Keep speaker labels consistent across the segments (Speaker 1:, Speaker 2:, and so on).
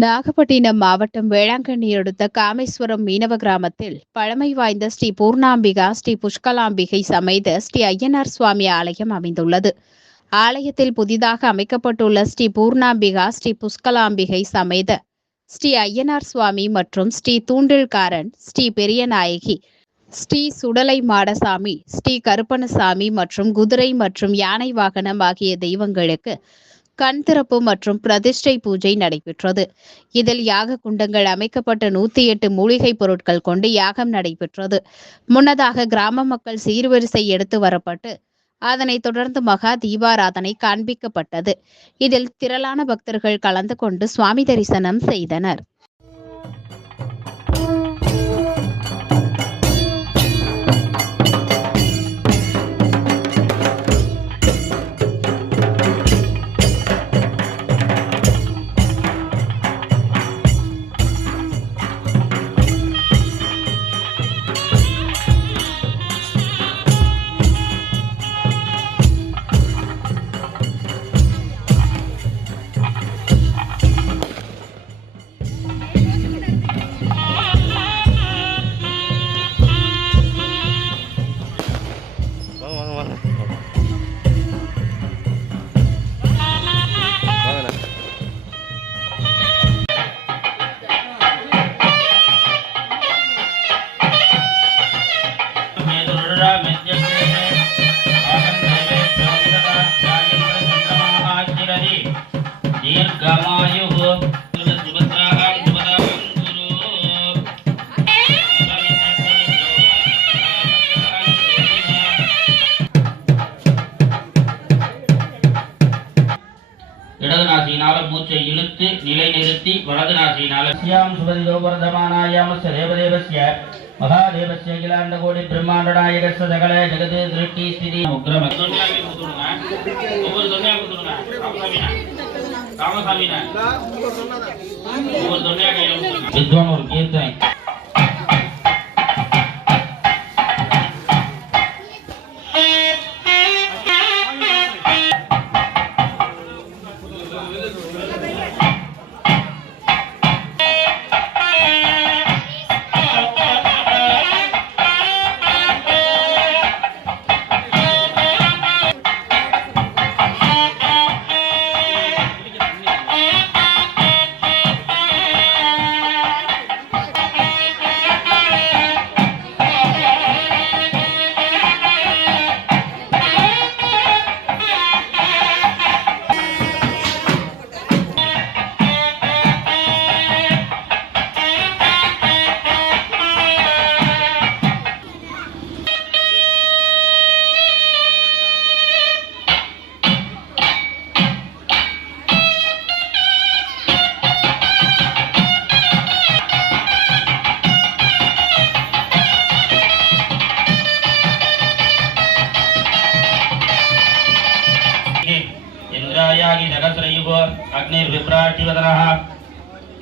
Speaker 1: நாகப்பட்டினம் மாவட்டம் வேளாங்கண்ணி அடுத்த காமேஸ்வரம் மீனவ கிராமத்தில் பழமை வாய்ந்த ஸ்ரீ பூர்ணாம்பிகா ஸ்ரீ புஷ்கலாம்பிகை சமேத ஸ்ரீ ஐயனார் சுவாமி ஆலயம் அமைந்துள்ளது. ஆலயத்தில் புதிதாக அமைக்கப்பட்டுள்ள ஸ்ரீ பூர்ணாம்பிகா ஸ்ரீ புஷ்கலாம்பிகை சமேத ஸ்ரீ ஐயனார் சுவாமி மற்றும் ஸ்ரீ தூண்டில்காரன் ஸ்ரீ பெரியநாயகி ஸ்ரீ சுடலை மாடசாமி ஸ்ரீ கருப்பணசாமி மற்றும் குதிரை மற்றும் யானை வாகனம் ஆகிய தெய்வங்களுக்கு கண் திறப்பு மற்றும் பிரதிஷ்டை பூஜை நடைபெற்றது. இதில் யாக குண்டங்கள் அமைக்கப்பட்ட நூத்தி எட்டு மூலிகை பொருட்கள் கொண்டு யாகம் நடைபெற்றது. முன்னதாக கிராம மக்கள் சீர்வரிசை எடுத்து வரப்பட்டு அதனைத் தொடர்ந்து மகா தீபாராதனை காண்பிக்கப்பட்டது. இதில் திரளான பக்தர்கள் கலந்து கொண்டு சுவாமி தரிசனம் செய்தனர்.
Speaker 2: நாசியினால மூச்சை இழுத்து நிலைநிறுத்தி வலது நாசியினால ஸ்யாம் சுபதிதோ வர்தமானாயாமஸ்ய தேவதேவஸ்ய மகாதேவஸ்ய அகிலாண்ட கோடி பிரம்மாண்ட நாயகஸ்ய சகல ஜெகது திருஷ்டி ஸ்திதி. உக்ரம ஒவ்வொரு தொண்டையா கொடுத்துடுங்க. విద్వాన్ ఒక కీర్తన Thank you. अग्निर्विभ्राटिवदनः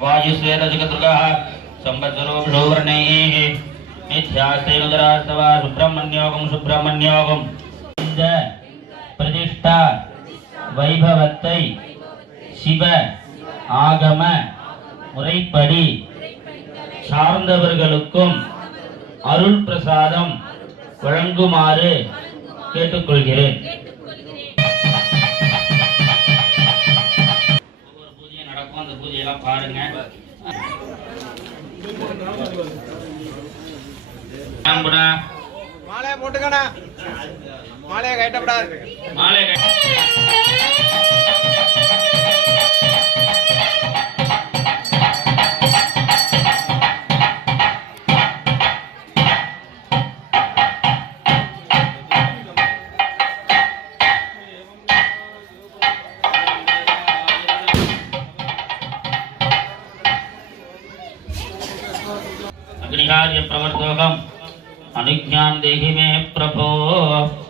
Speaker 2: वायुस्वेदजगदृगः संवत्सरो विषोवर्णैः नित्यास्तेनुदरास्तवा सुब्रह्मण्योगं सुब्रह्मण्योगं இந்த பிரதிஷ்டா வைபவத்தை சிவ ஆகம முறைப்படி சார்ந்தவர்களுக்கும் அருள் பிரசாதம் வழங்குமாறு கேட்டுக்கொள்கிறேன் பூஜையெல்லாம் பாருங்க
Speaker 3: மாலையை போட்டுக்கண்ணா மாலையை கட்டப்படாது
Speaker 2: மாலை कार्य प्रवर्तकम। अनुज्ञान देहि में प्रभो।